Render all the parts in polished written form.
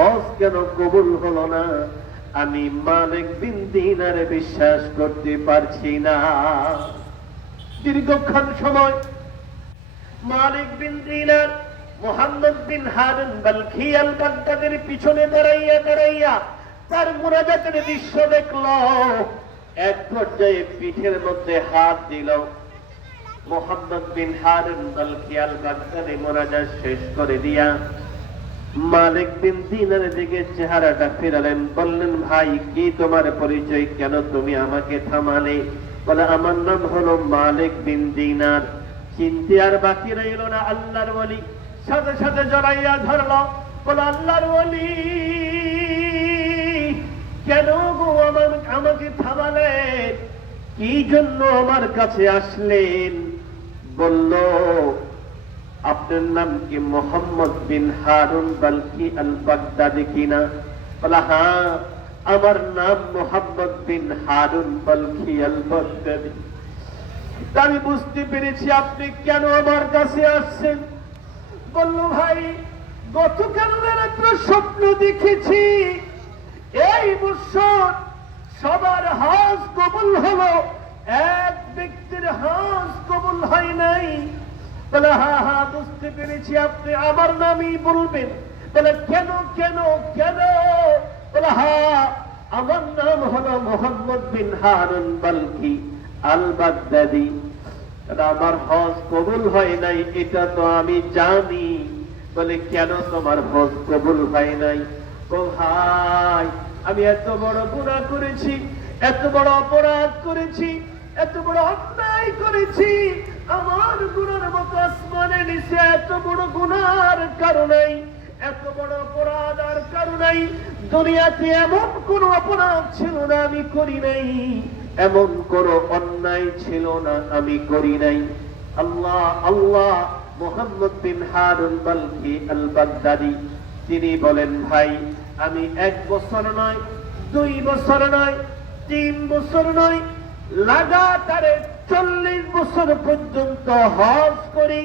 হজ কেন কবুল হলো না? আমি মালিক বিন দিনারে বিশ্বাস করতে পারছি না। দীর্ঘক্ষণ সময় মালিক বিন দিনার মুহাম্মদ বিন হারুন বালখি আল বাগদাদির পিছনে দাঁড়াইয়া দাঁড়াইয়া তার মুনাজাতের দৃশ্য দেখল। এক পর্যায়ে পিঠের মধ্যে হাত দিল। মুহাম্মদ বিন হারুন বালখি আল বাগদাদি মুনাজাত শেষ করে দিয়া মালিক বিন দিনার দিকে চেহারাটা ফেরালেন, বললেন, ভাই কি তোমার পরিচয়? কেন তুমি আমাকে থামালে? বলে, আমার নাম হলো মালিক বিন দিনার। চিনতে আর বাকি রইল না আল্লাহর ওলি। সাথে সাথে জড়াইয়া ধরল, বলে, আল্লাহর ওলি কেন গো আমাকে থামালেন? কি জন্য আমার কাছে আসলেন? বলল, আপনার নাম কি মুহাম্মদ বিন হারুন বালখি আল বাগদাদি কিনা? বলা, হ্যাঁ, আমার নাম মুহাম্মদ বিন হারুন বালখি আল বাগদাদি। আমি বুঝতে পেরেছি আপনি কেন আমার কাছে আসছেন। বলল, ভাই গতকাল রাত্রে স্বপ্ন দেখেছি এই বছর সবার হজ কবুল হলো, এক ব্যক্তির হজ কবুল হয় নাই। বলে, হ্যাঁ হ্যাঁ বুঝতে পেরেছি, আপনি আমার নামই বলবেন। বলে, কেন কেন কেন? বলে, হ্যাঁ, আমার নাম হলো মুহাম্মদ বিন হারুন বালখি আল বাগদাদি। আমার হজ কবুল হয় নাই এটা তো আমি জানি। বলে, কেন তোমার হজ কবুল হয় নাই? ও ভাই, আমি এত বড় গুনাহ করেছি, এত বড় অপরাধ করেছি, এত বড় অন্যায় করেছি। আমার গুনার মতো আসমানের নিচে এত বড় গুনার কারণে, এত বড় অপরাধ আর কারণে দুনিয়াতে এমন কোন অপরাধ ছিল না আমি করি নাই, এমন কোন অন্যায় ছিল না আমি করি নাই। আল্লাহ আল্লাহ। মুহাম্মদ বিন হারুন বালখি আল বাগদাদি তিনি বলেন, ভাই আমি 1 বছর নয়, 2 বছর নয়, 3 বছর নয়, লাগাতারে 40 বছর পর্যন্ত হজ করি।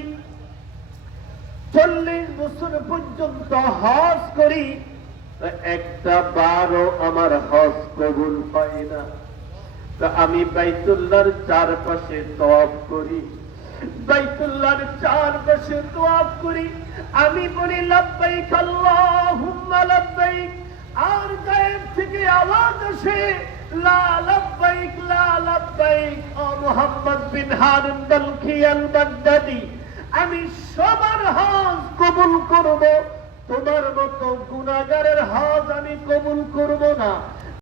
40 বছর পর্যন্ত হজ করি, একটা বারও আমার হজ কবুল হয় না। তা আমি বাইতুল্লাহর চারপাশে তওয়াফ করি, বাইতুল্লাহর চারপাশে তওয়াফ করি, আমি বলি লাব্বাইক আল্লাহুম্মা লাব্বাইক, আর গায়েব থেকে আওয়াজ আসে লা লাব্বাইক লা লাব্বাইক। ও মুহাম্মদ বিন হারুন বালখি আল বাগদাদি, আমি সবার হজ কবুল করব, তোমার মতো গুনাহগারের হজ আমি কবুল করব না।